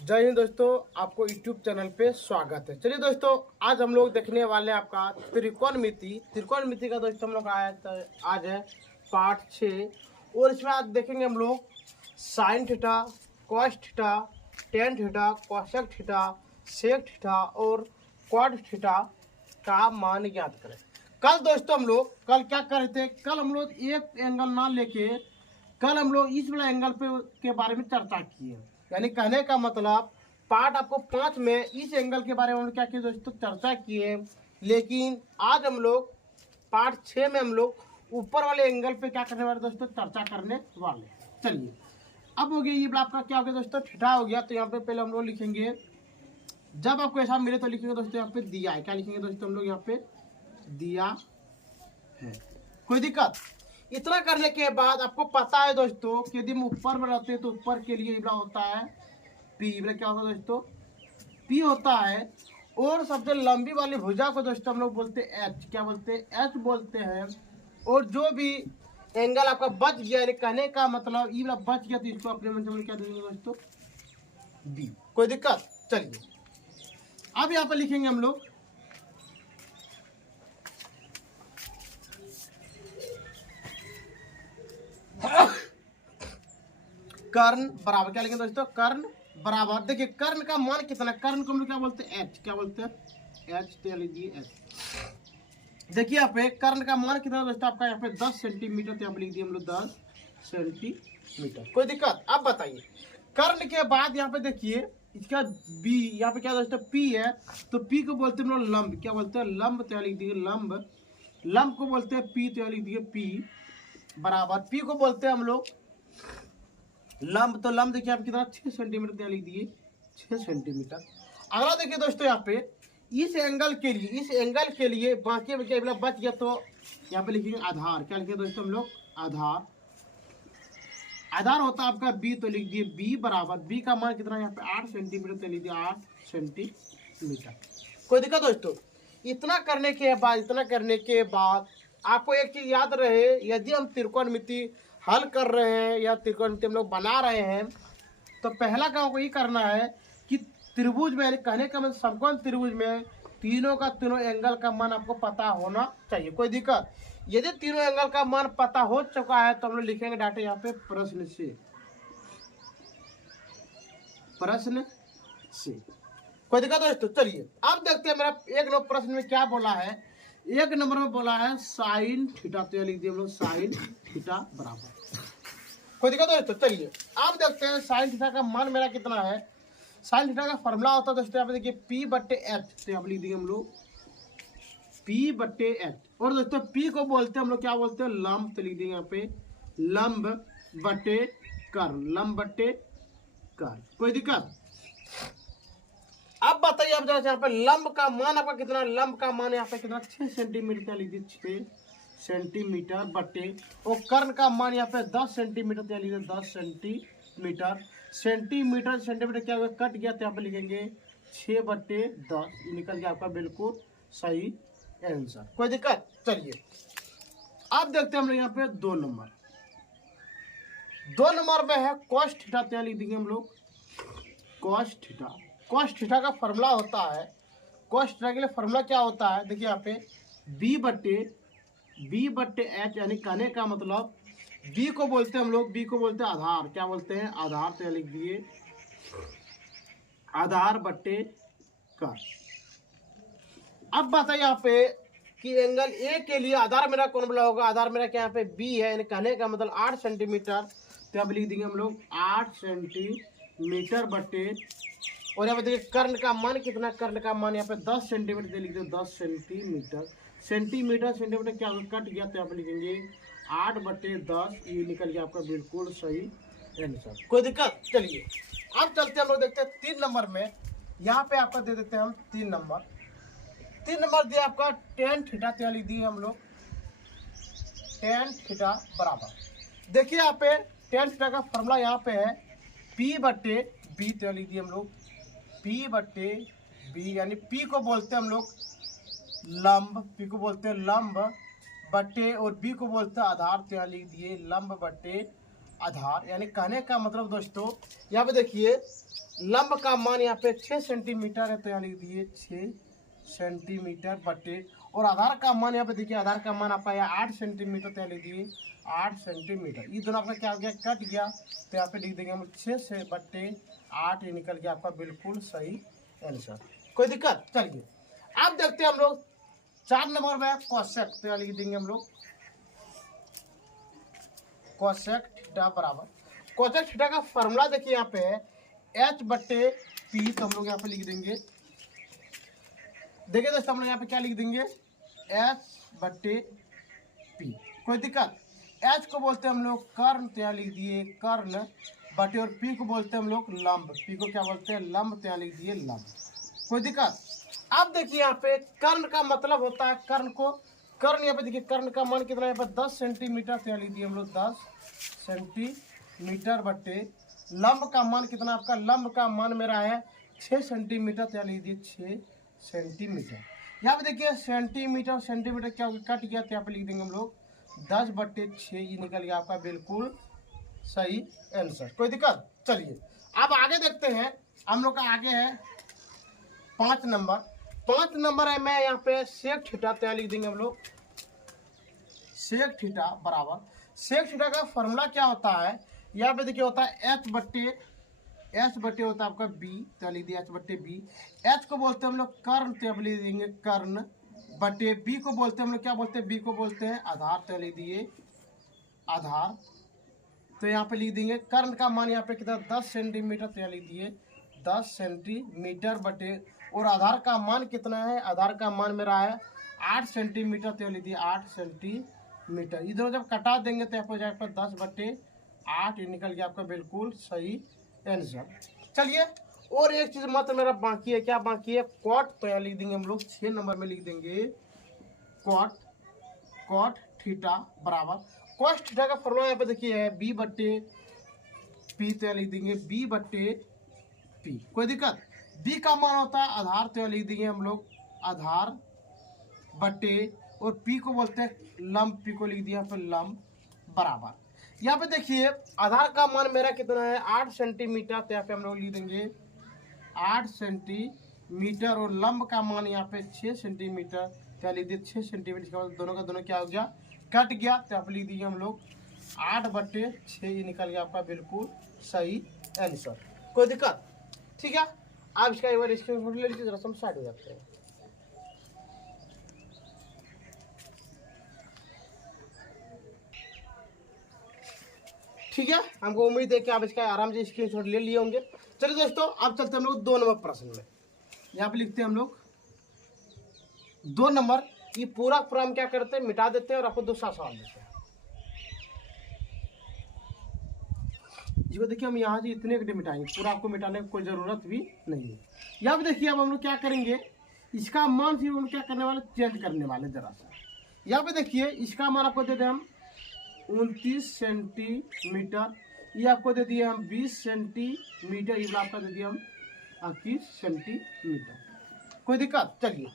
जय हिंद दोस्तों, आपको YouTube चैनल पे स्वागत है। चलिए दोस्तों, आज हम लोग देखने वाले हैं आपका त्रिकोणमिति का दोस्तों हम लोग आज है पार्ट 6। और इसमें आज देखेंगे हम लोग sine theta, cos theta, tan theta, cosec theta, sec theta और क्वाड थीटा का मान ज्ञात करें। कल दोस्तों हम लोग क्या कर रहे थे, कल हम लोग एक एंगल ना लेके कल हम लोग इस वाला एंगल पे के बारे में चर्चा की है। यानी कहने का मतलब पार्ट आपको 5 में इस एंगल के बारे में हम क्या किए दोस्तों, चर्चा किए। लेकिन आज हम लोग पार्ट 6 में हम लोग ऊपर वाले एंगल पे क्या करने वाले दोस्तों, चर्चा करने वाले। चलिए, अब हो गया ये आपका क्या हो गया दोस्तों, थीटा हो गया। तो यहाँ पे पहले हम लोग लिखेंगे, जब आपको ऐसा मिले तो लिखेंगे दोस्तों यहाँ पे दिया है। क्या लिखेंगे दोस्तों हम लोग यहाँ पे, दिया है। कोई दिक्कत? इतना करने के बाद आपको पता है दोस्तों कि यदि हम ऊपर में रहते हैं तो ऊपर के लिए इबला होता है पी। इबला क्या होता है दोस्तों, पी होता है। और सबसे लंबी वाली भुजा को दोस्तों हम लोग बोलते हैं एच। क्या बोलते हैं? एच बोलते हैं। और जो भी एंगल आपका बच गया, यानी कहने का मतलब इबला बच गया, तो इसको अपने मन से क्या देंगे दोस्तों, बी। कोई दिक्कत? चलिए, अब यहाँ पर लिखेंगे हम लोग कर्ण बराबर, क्या लिखेंगे दोस्तों, कर्ण बराबर। देखिए कर्ण का मान कितना, कर्ण को हम लोग क्या बोलते हैं, एच। क्या बोलते हैं? एच। तो लीजिए एच। देखिए यहाँ पे कर्ण का मान कितना दोस्तों, आपका यहाँ पे 10 सेंटीमीटर। तो यहाँ पे लिख दिए हम लोग 10 सेंटीमीटर। कोई दिक्कत? आप बताइए। कर्ण के बाद यहाँ पे देखिए इसका बी, यहाँ पे क्या दोस्तों, पी है। तो पी को बोलते हैं हम लोग लंब। क्या बोलते हैं? लंब। तो यहाँ लिख दिए लंब। लंब को बोलते हैं पी। तो यहाँ लिख दिए पी बराबर। पी को बोलते हैं हम लोग लंब। तो लंब देखिए आप कितना, 6 सेंटीमीटर। क्या लिख दिए 6 सेंटीमीटर। अगला देखिए दोस्तों, यहाँ पे इस एंगल के लिए बाकी में क्या बच गया, तो यहाँ पे लिखेंगे आधार। क्या लिखेंगे दोस्तों हम लोग, आधार। आधार होता है आपका बी। तो लिख दिए बी बराबर। बी का मान कितना, यहाँ पे 8 सेंटीमीटर। तो लिख दिए 8 सेंटीमीटर। कोई दिक्कत दोस्तों? इतना करने के बाद आपको एक चीज याद रहे, यदि हम त्रिकोणमिति हल कर रहे हैं या त्रिकोणमिति हम लोग बना रहे हैं, तो पहला काम को ये करना है कि त्रिभुज में, कहने का मतलब समकोण त्रिभुज में तीनों का तीनों एंगल का मान आपको पता होना चाहिए। कोई दिक्कत? यदि तीनों एंगल का मान पता हो चुका है तो हम लोग लिखेंगे डाटा यहाँ पे प्रश्न से। कोई दिक्कत दोस्तों? चलिए अब देखते हैं मेरा एक नंबर प्रश्न में क्या बोला है। एक नंबर में बोला है साइन थीटा। तो लिख दिए हम लोग साइन थीटा बराबर। कोई दिक्कत दोस्तों? चलिए आप देखते हैं साइन थीटा का मान मेरा कितना है। साइन थीटा का फॉर्मूला होता है दोस्तों, यहाँ पे देखिए पी बट्टे एच। तो यहाँ पे लिख देंगे हम लोग पी बट्टे एच। और दोस्तों पी को बोलते हैं हम लोग क्या बोलते हैं, लंब। तो लिख देंगे यहाँ पे लंब बट्टे कर्ण। लंब बट्टे कर्ण। कोई दिक्कत? अब बताइए, आप यहाँ पे लंब का मान आपका कितना, लंब का मान यहाँ पे कितना, 6 सेंटीमीटर। क्या लिख दिए 6 सेंटीमीटर बट्टे, और कर्ण का मान यहाँ पे 10 सेंटीमीटर। क्या लिख दिए 10 सेंटीमीटर। सेंटीमीटर क्या हुआ, कट गया। तो यहाँ पे लिखेंगे 6 बट्टे 10। निकल गया आपका बिल्कुल सही आंसर। कोई दिक्कत? चलिए अब देखते हैं हम लोग यहाँ पे 2 नंबर। 2 नंबर में है कॉस थीटा। तो यहाँ लिख देंगे हम लोग कॉस थीटा। कॉस थीटा का फॉर्मूला होता है, कॉस थीटा के लिए फॉर्मूला क्या होता है, देखिए यहाँ पे बी बट्टे एच। यानी कहने का मतलब बी को बोलते हैं हम लोग, बी को बोलते हैं आधार। क्या बोलते हैं? आधार। तो लिख दिए आधार बट्टे का। अब बताइए यहाँ पे कि एंगल ए के लिए आधार मेरा कौन बोला होगा, आधार मेरा क्या यहाँ पे बी है। यानी कहने का मतलब 8 सेंटीमीटर। तो यहाँ पे लिख देंगे हम लोग 8 सेंटीमीटर बट्टे, और यहाँ पे देखिए कर्ण का मान कितना, कर्ण का मान यहाँ पे 10 सेंटीमीटर। लिख दो 10 सेंटीमीटर। सेंटीमीटर क्या कट गया। तो यहाँ पे लिखेंगे 8 बट्टे 10। ये निकल गया आपका बिल्कुल सही आंसर। कोई दिक्कत? चलिए अब चलते हम लोग देखते हैं 3 नंबर में। यहाँ पे आपका दे देते हैं हम 3 नंबर। 3 नंबर दिया आपका टेन थीटा। तो लिख दिए हम लोग टेन थीटा बराबर। देखिए यहाँ पे टेन थीटा का फॉर्मूला यहाँ पे है पी बट्टे बी। तो लिख दिए हम लोग पी बट्टे बी। यानी पी को बोलते हैं हम लोग लंब, पी को बोलते हैं लंब बट्टे, और बी को बोलते हैं आधार। तो यहाँ लिख दिए लंब बट्टे आधार। यानी कहने का मतलब दोस्तों यहाँ पे देखिए लंब का मान यहाँ पे 6 सेंटीमीटर है, तो यहाँ लिख दिए 6 सेंटीमीटर बटे, और आधार का मान यहाँ पे देखिए, आधार का मान आपका यहाँ 8 सेंटीमीटर, तो यहाँ लिख दिए 8 सेंटीमीटर। ये दोनों आपका क्या हो गया, कट गया, तो यहाँ पे लिख देंगे हम 6 से बटे 8, ये निकल गया आपका बिल्कुल सही आंसर। कोई दिक्कत? चलिए अब देखते हैं हम लोग 4 नंबर में कोसेक, तो यहाँ लिख देंगे हम लोग कोसेक थीटा बराबर, कोसेक थीटा का फॉर्मूला देखिए यहाँ पे है h बट्टे पी, तो हम लोग यहाँ पे लिख देंगे, देखिए दोस्तों हम लोग यहाँ पे क्या लिख देंगे, h बट्टे पी। कोई दिक्कत? h को बोलते हैं हम लोग कर्ण, तो यहाँ लिख दिए कर्ण बटे, और p को बोलते हैं हम लोग लंब, p को क्या बोलते हैं, लंब, तो यहाँ लिख दिए लंब। कोई दिक्कत? अब देखिए यहाँ पे कर्ण का मतलब होता है कर्ण को, कर्ण यहाँ पे देखिए कर्ण का मान कितना है, यहाँ पे 10 सेंटीमीटर, तो यहाँ लिख दिए हम लोग 10 सेंटीमीटर बटे, लंब का मान कितना आपका, लंब का मान मेरा है 6 सेंटीमीटर, तो यहाँ लिख दिए 6 सेंटीमीटर। यहाँ पे देखिए सेंटीमीटर सेंटीमीटर क्या हो गया, कट गया, तो यहाँ पे लिख देंगे हम लोग 10 बट्टे 6, ये निकल गया आपका बिल्कुल सही आंसर। कोई दिक्कत? चलिए अब आगे देखते हैं, हम लोग का आगे है 5 नंबर। 5 नंबर है मैं यहाँ पे सेक थीटा, तो यहाँ लिख देंगे हम लोग सेक थीटा बराबर, सेक थीटा का फॉर्मूला क्या होता है, यहाँ पे देखिए होता है एच बट्टे होता है आपका बी, तो लिख दिया एच बट्टे बी। एच को बोलते हैं हम लोग कर्ण, तो यहाँ लिख देंगे कर्ण बटे, बी को बोलते हैं हम लोग क्या बोलते हैं, बी को बोलते हैं आधार, तो लिख दिए आधार, तो यहाँ पे लिख देंगे कर्ण का मान यहाँ पे कितना 10 सेंटीमीटर, तो यहाँ लिख दिए 10 सेंटीमीटर बटे, और आधार का मान कितना है, आधार का मान मेरा है 8 सेंटीमीटर, तो लिख दिए 8 सेंटीमीटर। इधर जब कटा देंगे तो यहाँ पर जाएगा 10 बटे 8, ये निकल गया आपका बिल्कुल सही आंसर। चलिए और एक चीज मात्र मेरा बाकी है, क्या बाकी है, कॉट, तो यहाँ लिख देंगे हम लोग 6 नंबर में लिख देंगे कॉट थीटा बराबर, कॉट थीटा का फॉर्मूला यहाँ पे देखिए है बी बट्टे पी, तो यहाँ लिख देंगे बी बट्टे पी। कोई दिक्कत? बी का मान होता है आधार, तो यहाँ लिख देंगे हम लोग आधार बट्टे, और पी को बोलते हैं लंब, पी को लिख दिया फिर लंब बराबर। यहाँ पे देखिए आधार का मान मेरा कितना है 8 सेंटीमीटर, तो यहाँ पे हम लोग लिख देंगे 8 सेंटीमीटर, और लंब का मान यहाँ पे 6 सेंटीमीटर, तो लिख दिए 6 सेंटीमीटर, इसके बाद दोनों का दोनों क्या हो गया, कट गया, तो यहाँ पे लिख दिए हम लोग 8 बट्टे 6, ये निकल गया आपका बिल्कुल सही आंसर। कोई दिक्कत? ठीक है, आप इसका एक बार स्क्रीनशॉट ले लीजिए, जरा हम साइड हो जाते हैं। ठीक है, हमको उम्मीद है कि आप इसका आराम से स्क्रीनशॉट ले लिए होंगे। चलिए दोस्तों अब चलते हैं हम लोग 2 नंबर प्रश्न में। यहाँ पे लिखते हैं हम लोग 2 नंबर, ये पूरा हम क्या करते हैं, मिटा देते हैं और आपको दूसरा सवाल देते हैं। जिसको देखिए हम यहाँ से इतने घंटे मिटाएंगे, पूरा आपको मिटाने की कोई ज़रूरत भी नहीं है। यहाँ पे देखिए अब हम लोग क्या करेंगे, इसका मान फिर हम क्या करने वाले, चेंज करने वाले जरा सा। यहाँ पे देखिए इसका मान आपको देते हैं हम 29 सेंटीमीटर, ये आपको दे दिए हम 20 सेंटीमीटर, ये आपका दे दिया हम 21 सेंटीमीटर। कोई दिक्कत? चलिए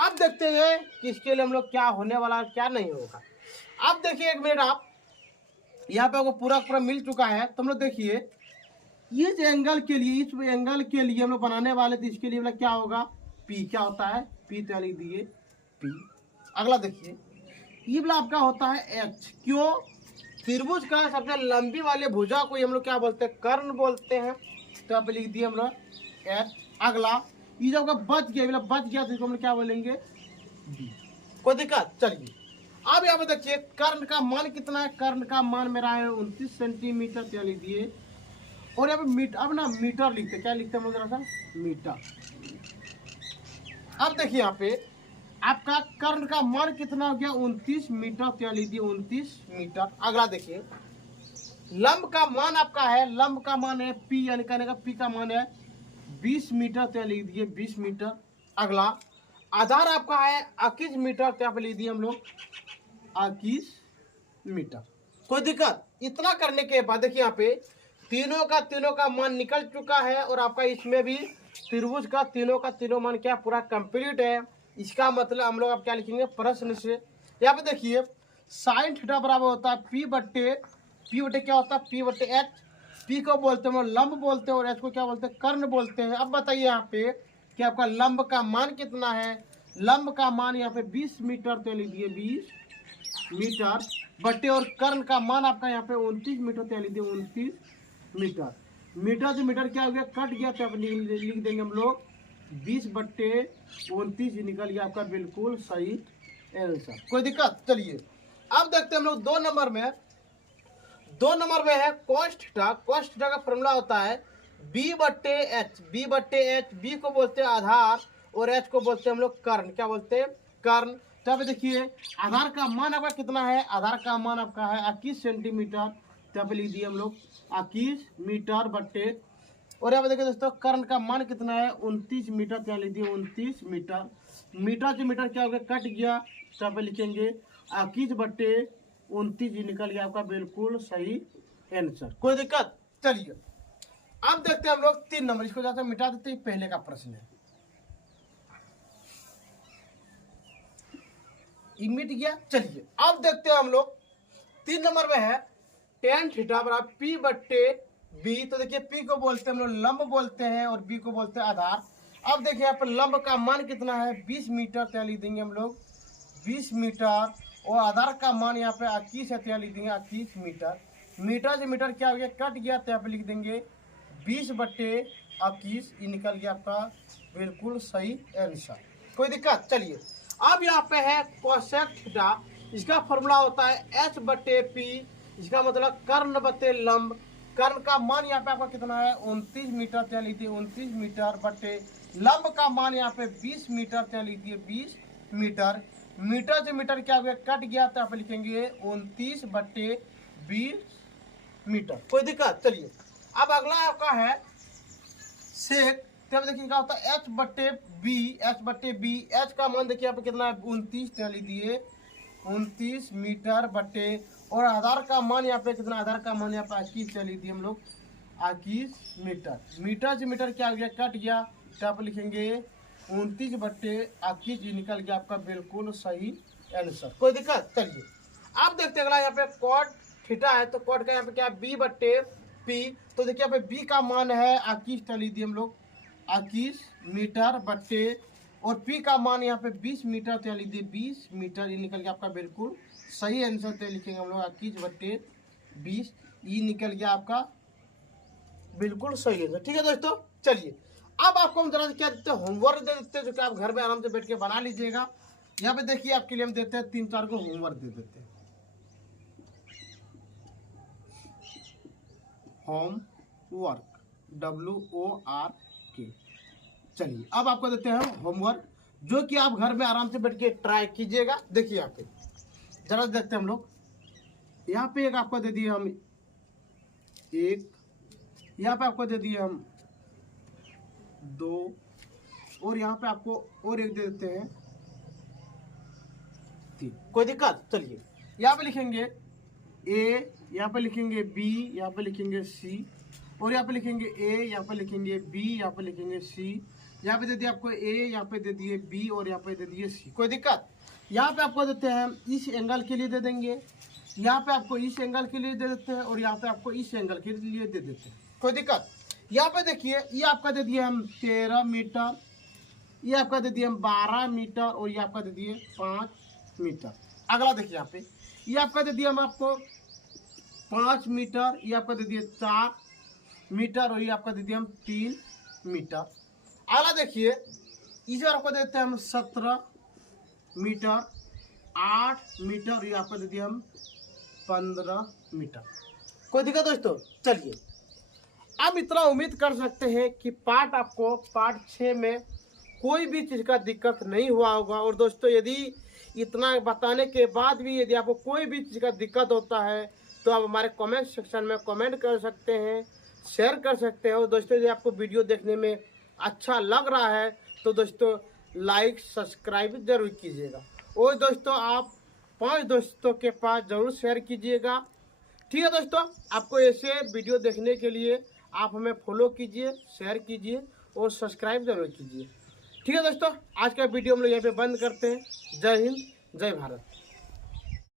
अब देखते हैं कि इसके लिए हम लोग क्या होने वाला है, क्या नहीं होगा। अब देखिए एक मिनट, आप यहाँ पे आपको पूरा मिल चुका है, तो हम लोग देखिए ये जो एंगल के लिए, इस एंगल के लिए हम लोग बनाने वाले थे, इसके लिए मतलब क्या होगा, पी क्या होता है, पी तो लिख दिए पी। अगला देखिए ये वाला आपका होता है एच, क्यों, त्रिभुज का सबसे लंबी वाले भुजा को हम लोग क्या बोलते हैं, कर्ण बोलते हैं, तो आप लिख दिए हम लोग एच। अगला ये जब बच गया, तो इसको हम लोग क्या बोलेंगे, बी। कोई दिक्कत? चलिए अब यहाँ पे देखिए कर्ण का मान कितना है, कर्ण का मान मेरा है 29 सेंटीमीटर, तो लिख दिए, और यहाँ पे मीटर, अब ना मीटर लिखते, क्या लिखते हैं हम लोग, जरा सा मीटर। अब देखिए यहाँ पे आपका कर्ण का मान कितना हो गया 29 मीटर, तो लिख दिए 29 मीटर। अगला देखिए लंब का मान आपका है, लंब का मान है पी, यानी कहने का पी का मान है 20 मीटर, तो लिख दिए 20 मीटर। अगला आधार आपका है 21 मीटर, तो यहाँ पे लिख दिए हम लोग 21 मीटर। कोई दिक्कत? इतना करने के बाद देखिए यहाँ पे तीनों का मान निकल चुका है, और आपका इसमें भी त्रिभुज का तीनों मान क्या पूरा कंप्लीट है। इसका मतलब हम लोग आप क्या लिखेंगे, प्रश्न से। यहाँ पे देखिए साइन थीटा बराबर होता है पी बट्टे क्या होता है, पी बट्टे एच। पी को बोलते हैं लंब बोलते हैं और एच को क्या बोलते हैं, कर्ण बोलते हैं। अब बताइए यहाँ पे कि आपका लंब का मान कितना है। लंब का मान यहाँ पे 20 मीटर, तो लीजिए 20 मीटर बटे, और कर्ण का मान आपका यहाँ पे 29 मीटर, तो लीजिए 29 मीटर। मीटर से मीटर क्या हो गया, कट गया, तो लिख देंगे हम लोग 20 बट्टे 29 निकल गया आपका बिल्कुल सही आंसर। कोई दिक्कत। चलिए अब देखते हैं हम लोग 2 नंबर में। 2 नंबर में है cos थीटा। cos थीटा का फॉर्मूला होता है b बट्टे एच। b बट्टे एच, b को बोलते हैं आधार और h को बोलते हैं हम लोग कर्ण। क्या बोलते हैं, कर्ण। तब देखिए आधार का मान आपका कितना है, आधार का मान आपका है 21 सेंटीमीटर, तब लिख दिए हम लोग 21 मीटर बट्टे, और यहाँ पे देखिए दोस्तों कर्ण का मान कितना है 29 मीटर, क्या लिख दिए 29 मीटर। मीटर से मीटर क्या हो गया, कट गया, तो यहाँ पे लिखेंगे 21 बट्टे 29 निकल गया आपका बिल्कुल सही आंसर। कोई दिक्कत। चलिए अब देखते हैं हम लोग 3 नंबर। इसको जाकर मिटा देते हैं, पहले का प्रश्न है, मिट गया। चलिए अब देखते हैं हम लोग 3 नंबर में है tan थीटा बराबर p बट्टे b। तो देखिए p को बोलते हैं हम लोग लंब बोलते हैं और b को बोलते हैं आधार। अब देखिए यहाँ पर लंब का मान कितना है 20 मीटर, क्या लिख देंगे हम लोग 20 मीटर, और आधार का मान यहाँ पे 21 है, क्या लिख देंगे 21 मीटर। मीटर से मीटर क्या हो गया, कट गया, तो यहाँ पे लिख देंगे 20 बट्टे 21, ये निकल गया आपका बिल्कुल सही आंसर। कोई दिक्कत। चलिए अब यहाँ पे है कोसेक थीटा। इसका फॉर्मूला होता है h बट्टे p। इसका मतलब कर्ण बट्टे लंब। कर्ण का मान यहाँ पे आपका कितना है 29 मीटर, क्या लीजिए 29 मीटर बट्टे लंब का मान यहाँ पे 20 मीटर, क्या लीजिए 20 मीटर। मीटर से मीटर क्या हो गया, कट गया, तो आप लिखेंगे 29 बट्टे 20 मीटर। कोई दिक्कत। चलिए अब अगला आपका है सेक। तब देखिए क्या होता है h बट्टे बी। h बट्टे बी, h का मान देखिए यहाँ पे कितना है 29, क्या लीजिए 29 मीटर बट्टे, और आधार का मान यहाँ पे कितना, आधार का मान यहाँ पे 21, क्या लीजिए हम लोग 21 मीटर। मीटर से मीटर क्या हो गया, कट गया, तो आप लिखेंगे 29 बट्टे 21, ये निकल गया आपका बिल्कुल सही आंसर। कोई दिक्कत। चलिए आप देखते हैं अगला यहाँ पे कॉट थीटा है। तो कॉट का यहाँ पे क्या है b बट्टे p। तो देखिए यहाँ पे b का मान है 21, क्या लीजिए हम लोग 21 मीटर बट्टे, और p का मान यहाँ पे 20 मीटर, तो लीजिए 20 मीटर, ये निकल गया आपका बिल्कुल सही आंसर। तो लिखेंगे हम लोग 21 बट्टे 20, ये निकल गया आपका बिल्कुल सही आंसर। ठीक है दोस्तों। चलिए अब आपको हम जरा क्या देते हैं, होमवर्क दे देते हैं, जो कि आप घर में आराम से बैठ के बना लीजिएगा। यहाँ पे देखिए आपके लिए हम देते हैं 3-4 को होमवर्क दे देते हैं। Homework WORK। चलिए अब आपको देते हैं होमवर्क, जो कि आप घर में आराम से बैठ के ट्राई कीजिएगा। देखिए यहाँ पे जरा देखते हैं हम लोग। यहाँ पे एक आपको दे दिए हम, एक यहाँ पे आपको दे दिए हम 2, और यहाँ पे आपको और एक दे देते हैं 3। कोई दिक्कत। चलिए यहाँ पे लिखेंगे A, यहाँ पे लिखेंगे B, यहाँ पे लिखेंगे C, और यहाँ पे लिखेंगे A, यहाँ पे लिखेंगे B, यहाँ पे लिखेंगे C। यहाँ पे दे दिया आपको A, यहाँ पे दे दिए B, और यहाँ पे दे दिए C। कोई दिक्कत। यहाँ पे आपको देते हैं इस एंगल के लिए दे देंगे, यहाँ पे आपको इस एंगल के लिए दे देते हैं, और यहाँ पे आपको इस एंगल के लिए दे देते हैं। कोई दिक्कत। यहाँ पे देखिए ये आपका दे दिए हम 13 मीटर, ये आपका दे दिए हम 12 मीटर, और ये आपका दे दिए 5 मीटर। अगला देखिए यहाँ पे ये आपका दे दिया हम आपको 5 मीटर, ये आपका दे दिए 4 मीटर, और ये आपका दे दिया हम 3 मीटर। अगला देखिए इस बार आपको देते हैं हम 17 मीटर, 8 मीटर, और ये आपको दे दिया हम 15 मीटर। कोई दिक्कत दोस्तों। चलिए अब इतना उम्मीद कर सकते हैं कि पार्ट 6 में कोई भी चीज़ का दिक्कत नहीं हुआ होगा। और दोस्तों यदि इतना बताने के बाद भी यदि आपको कोई भी चीज़ का दिक्कत होता है तो आप हमारे कमेंट सेक्शन में कमेंट कर सकते हैं, शेयर कर सकते हैं। और दोस्तों यदि आपको वीडियो देखने में अच्छा लग रहा है तो दोस्तों लाइक सब्सक्राइब जरूर कीजिएगा, और दोस्तों आप 5 दोस्तों के पास ज़रूर शेयर कीजिएगा। ठीक है दोस्तों, आपको ऐसे वीडियो देखने के लिए आप हमें फॉलो कीजिए, शेयर कीजिए और सब्सक्राइब जरूर कीजिए। ठीक है दोस्तों, आज का वीडियो हम लोग यहाँ पे बंद करते हैं। जय हिंद, जय भारत।